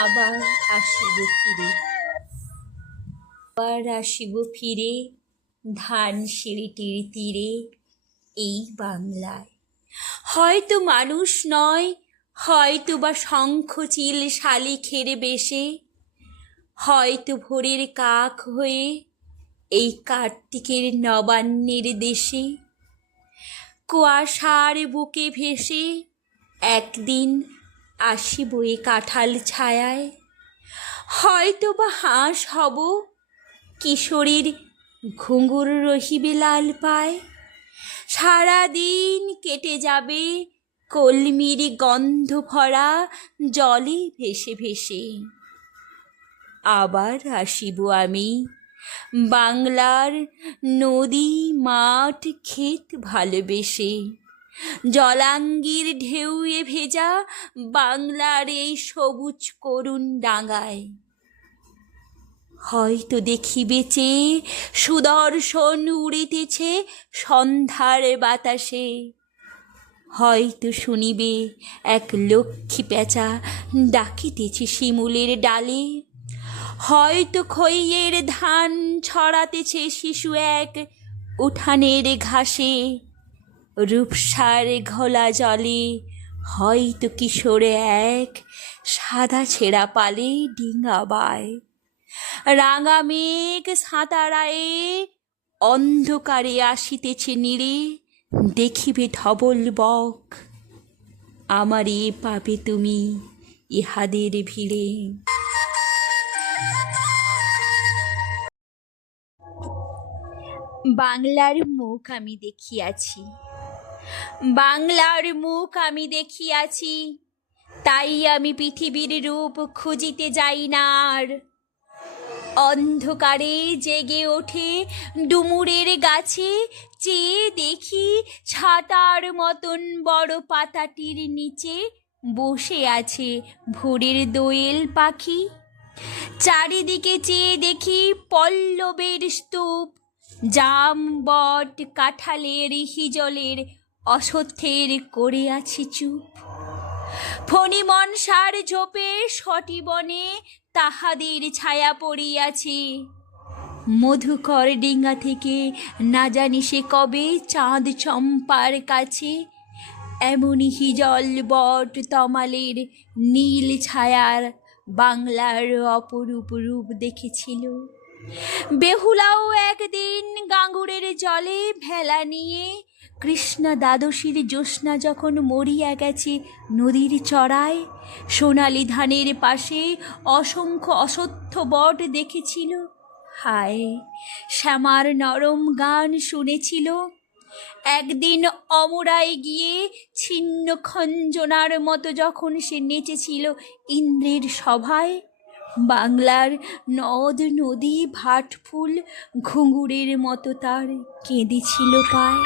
আবার আসিব ফিরে, আবার আসিব ফিরে ধান সিঁড়িটির তীরে এই বাংলায়। হয়তো মানুষ নয়, হয়তো বা শঙ্খচিল শালিখের বেশে, হয়তো ভোরের কাক হয়ে এই কার্তিকের নবান্নের দেশে কুয়াশার বুকে ভেসে একদিন আসিব এ কাঁঠাল ছায়ায়। হয়তো বা হাঁস হব, কিশোরীর ঘুঙুর রহিবে লাল পায়, সারাদিন কেটে যাবে কলমির গন্ধ ভরা জলে ভেসে ভেসে। আবার আসিব আমি বাংলার নদী মাঠ ক্ষেত ভালোবেসে, জলাঙ্গির ঢেউয়ে ভেজা বাংলার এই সবুজ করুণ ডাঙায়। হয়তো দেখিবে চেয়ে সুদর্শন উড়িতেছে সন্ধ্যার বাতাসে, হয়তো শুনিবে এক লক্ষ্মী পেঁচা ডাকিতেছে শিমুলের ডালে, হয়তো খইয়ের ধান ছড়াতেছে শিশু এক উঠানের ঘাসে, রূপসার ঘোলা জলে হয়তো কিশোরে এক সাদা ছেঁড়া পালে ডিঙা বায়। রাঙা মেঘ সাঁতারায়ে অন্ধকারে আসিতেছে নীড়ে, দেখিবে ধবল বক, আমারে পাবে তুমি ইহাদের ভিড়ে। বাংলার মুখ আমি দেখিয়াছি, বাংলার মুখ আমি দেখিয়াছি, তাই আমি পৃথিবীর রূপ খুঁজিতে যাই না আর। অন্ধকারে জেগে ওঠে ডুমুরের গাছে, চেয়ে দেখি ছাতার মতন বড় পাতাটির নিচে বসে আছে ভোরের দোয়েল পাখি। চারিদিকে চেয়ে দেখি পল্লবের স্তূপ, জাম বট কাঁঠালের হিজলের অশ্বত্থের করে আছি চুপ। ফণি মনসার ঝোপে সটি বনে তাহাদের ছায়া পড়িয়াছে, মধুকর ডিঙ্গা থেকে না জানি সে কবে চাঁদ চম্পার কাছে এমনি হিজল বট তমালের নীল ছায়ার বাংলার অপরূপ রূপ দেখেছিল। বেহুলাও একদিন গাঙ্গুরের জলে ভেলা নিয়ে কৃষ্ণা দ্বাদশীর জ্যোৎস্না যখন মরিয়া গেছে নদীর চড়ায়, সোনালি ধানের পাশে অসংখ্য অশ্বত্থ বট দেখেছিল। হায়, শ্যামার নরম গান শুনেছিল। একদিন অমরায় গিয়ে ছিন্ন খঞ্জনার মতো যখন সে নেচেছিল ইন্দ্রের সভায়, বাংলার নদ নদী ভাটফুল ঘুঙুরের মতো তার কেঁদেছিল পায়।